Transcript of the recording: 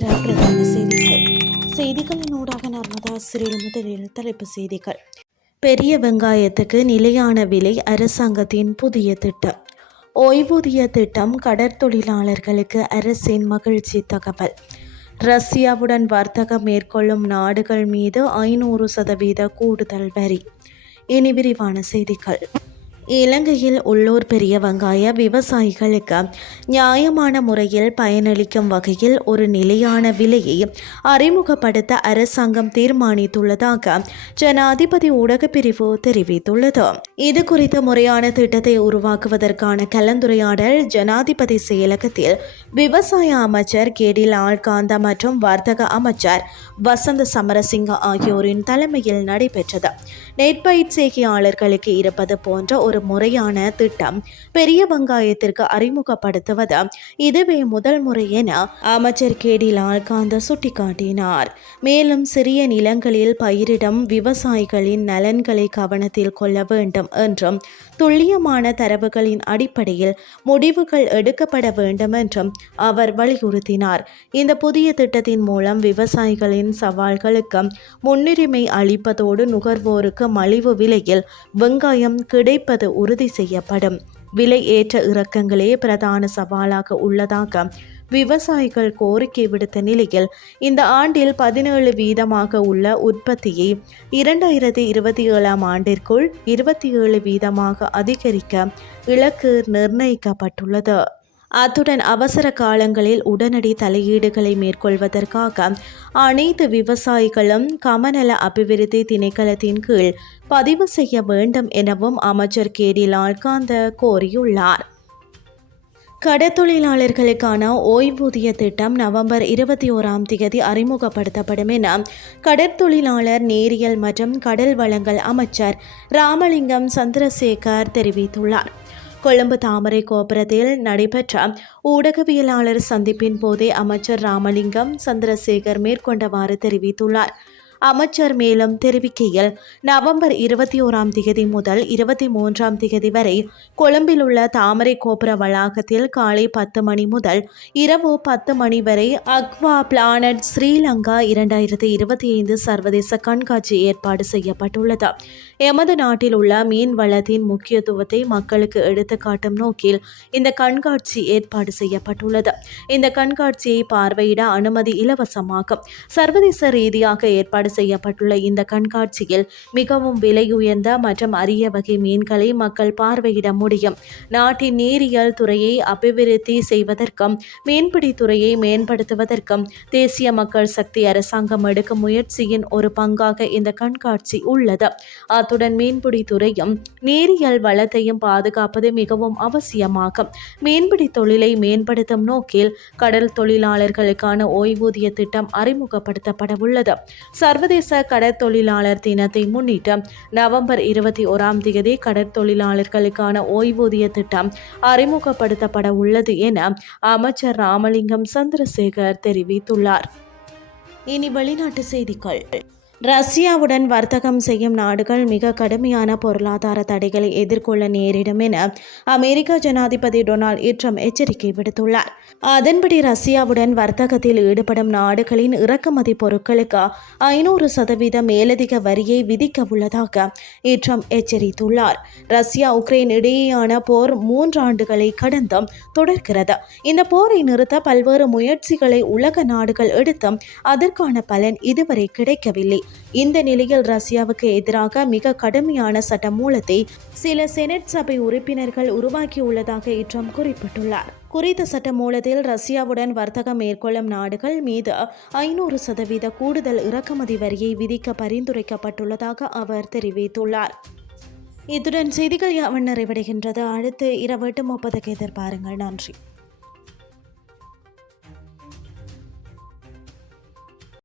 நேரம் பிரதான செய்திகள். செய்திகளின் ஊடாக நர்மதா சிறில் முதலில் தலைப்பு செய்திகள். பெரிய வெங்காயத்துக்கு நிலையான விலை அரசாங்கத்தின் புதிய திட்டம். ஓய்வூதிய திட்டம் கடற்தொழிலாளர்களுக்கு அரசின் மகிழ்ச்சி தகவல். ரஷ்யாவுடன் வர்த்தகம் மேற்கொள்ளும் நாடுகள் மீது ஐநூறு சதவீத கூடுதல் வரி. இனி விரிவான செய்திகள். இலங்கையில் உள்ளூர் பெரிய வெங்காய விவசாயிகளுக்கு நியாயமான முறையில் பயனளிக்கும் வகையில் ஒரு நிலையான விலையை அறிமுகப்படுத்த அரசாங்கம் தீர்மானித்துள்ளதாக ஜனாதிபதி ஊடகப் பிரிவு தெரிவித்துள்ளது. இது குறித்த முறையான திட்டத்தை உருவாக்குவதற்கான கலந்துரையாடல் ஜனாதிபதி செயலகத்தில் விவசாய அமைச்சர் கேடில் ஆழ்காந்தா மற்றும் வர்த்தக அமைச்சர் வசந்த சமரசிங்க ஆகியோரின் தலைமையில் நடைபெற்றது. நெற்பயிர் செய்கையாளர்களுக்கு இருப்பது போன்ற ஒரு முறையான திட்டம் பெரிய வெங்காயத்திற்கு அறிமுகப்படுத்துவது இதுவே முதல் முறை என அமைச்சர் கேடி லால்காந்த சுட்டிக்காட்டினார். மேலும் சிறிய நிலங்களில் பயிரிடும் விவசாயிகளின் நலன்களை கவனத்தில் கொள்ள வேண்டும் என்றும் துல்லியமான தரவுகளின் அடிப்படையில் முடிவுகள் எடுக்கப்பட வேண்டும் என்றும் அவர் வலியுறுத்தினார். இந்த புதிய திட்டத்தின் மூலம் விவசாயிகளின் சவால்களுக்கு முன்னுரிமை அளிப்பதோடு நுகர்வோருக்கு மலிவு விலையில் வெங்காயம் கிடைப்பது உறுதி செய்யப்படும். விலை ஏற்ற இறக்கங்களே பிரதான சவாலாக உள்ளதாக விவசாயிகள் கோரிக்கை விடுத்த நிலையில் இந்த ஆண்டில் பதினேழு வீதமாக உள்ள உற்பத்தியை இரண்டாயிரத்தி இருபத்தி ஏழாம் ஆண்டிற்குள் இருபத்தி ஏழு வீதமாக அதிகரிக்க இலக்கு நிர்ணயிக்கப்பட்டுள்ளது. அத்துடன் அவசர காலங்களில் உடனடி தலையீடுகளை மேற்கொள்வதற்காக அனைத்து விவசாயிகளும் கமநல அபிவிருத்தி திணைக்களத்தின் கீழ் பதிவு செய்ய வேண்டும் எனவும் அமைச்சர் கேடி லால்காந்த கோரியுள்ளார். கடற்தொழிலாளர்களுக்கான ஓய்வூதிய திட்டம் நவம்பர் இருபத்தி ஓராம் தேதி அறிமுகப்படுத்தப்படும் என கடற்தொழிலாளர் நேரியல் மற்றும் கடல் வளங்கள் அமைச்சர் ராமலிங்கம் சந்திரசேகர் தெரிவித்துள்ளார். கொழும்பு தாமரை கோபுரத்தில் நடைபெற்ற ஊடகவியலாளர் சந்திப்பின் போதே அமைச்சர் ராமலிங்கம் சந்திரசேகர் மேற்கொண்டவாறு தெரிவித்துள்ளார். அமைச்சர் மேலும் தெரிவிக்கையில் நவம்பர் இருபத்தி ஓராம் தேதி முதல் இருபத்தி மூன்றாம் தேதி வரை கொழும்பில் உள்ள தாமரை கோபுர வளாகத்தில் காலை பத்து மணி முதல் இரவு பத்து மணி வரை அக்வா பிளானட் ஸ்ரீலங்கா இரண்டாயிரத்தி இருபத்தி ஐந்து சர்வதேச கண்காட்சி ஏற்பாடு செய்யப்பட்டுள்ளது. எமது நாட்டில் உள்ள மீன் வளத்தின் முக்கியத்துவத்தை மக்களுக்கு எடுத்துக்காட்டும் நோக்கில் இந்த கண்காட்சி ஏற்பாடு செய்யப்பட்டுள்ளது. இந்த கண்காட்சியை பார்வையிட அனுமதி இலவசமாகும். சர்வதேச ரீதியாக ஏற்பாடு செய்யப்பட்டுள்ள இந்த கண்காட்சியில் மிகவும் விலை உயர்ந்த மற்றும் அரிய வகை மீன்களை மக்கள் பார்வையிட முடியும். நாட்டின் நீரியல் துறையை அபிவிருத்தி செய்வதற்கும் மீன்பிடி துறையை மேம்படுத்துவதற்கும் தேசிய மக்கள் சக்தி அரசாங்கம் எடுக்கும் முயற்சியின் ஒரு பங்காக இந்த கண்காட்சி உள்ளது. அத்துடன் மீன்பிடி துறையும் நீரியல் வளத்தையும் பாதுகாப்பது மிகவும் அவசியமாகும். மீன்பிடி தொழிலை மேம்படுத்தும் நோக்கில் கடல் தொழிலாளர்களுக்கான ஓய்வூதிய திட்டம் அறிமுகப்படுத்தப்பட உள்ளது சர்வதேச கடற்தொழிலாளர் தினத்தை முன்னிட்டு நவம்பர் இருபத்தி ஓராம் தேதி கடற்தொழிலாளர்களுக்கான ஓய்வூதிய திட்டம் அறிமுகப்படுத்தப்பட உள்ளது என அமைச்சர் ராமலிங்கம் சந்திரசேகர் தெரிவித்துள்ளார். இனி வெளிநாட்டு செய்திகள். ரஷ்யாவுடன் வர்த்தகம் செய்யும் நாடுகள் மிக கடுமையான பொருளாதார தடைகளை எதிர்கொள்ள நேரிடும் என அமெரிக்க ஜனாதிபதி டொனால்ட் ட்ரம்ப் எச்சரிக்கை விடுத்துள்ளார். அதன்படி ரஷ்யாவுடன் வர்த்தகத்தில் ஈடுபடும் நாடுகளின் இறக்குமதி பொருட்களுக்கு ஐநூறு சதவீத மேலதிக வரியை விதிக்க உள்ளதாக ட்ரம்ப் எச்சரித்துள்ளார். ரஷ்யா உக்ரைன் இடையேயான போர் மூன்று ஆண்டுகளை கடந்தும் தொடர்கிறது. இந்த போரை நிறுத்த பல்வேறு முயற்சிகளை உலக நாடுகள் எடுத்தும் அதற்கான பலன் இதுவரை கிடைக்கவில்லை. இந்த நிலையில் ரஷ்யாவுக்கு எதிராக மிக கடுமையான சட்டமூலத்தை சில செனட் சபை உறுப்பினர்கள் உருவாக்கியுள்ளதாக ட்ரம்ப் குறிப்பிட்டுள்ளார். குறித்த சட்டமூலத்தில் ரஷ்யாவுடன் வர்த்தகம் மேற்கொள்ளும் நாடுகள் மீது ஐநூறு சதவீத கூடுதல் இறக்குமதி வரியை விதிக்க பரிந்துரைக்கப்பட்டுள்ளதாக அவர் தெரிவித்துள்ளார். இத்துடன் செய்திகள் யாவன் நிறைவடைகின்றது. அடுத்து இரவு எட்டு முப்பதுக்கு எதிர்பாருங்கள். நன்றி.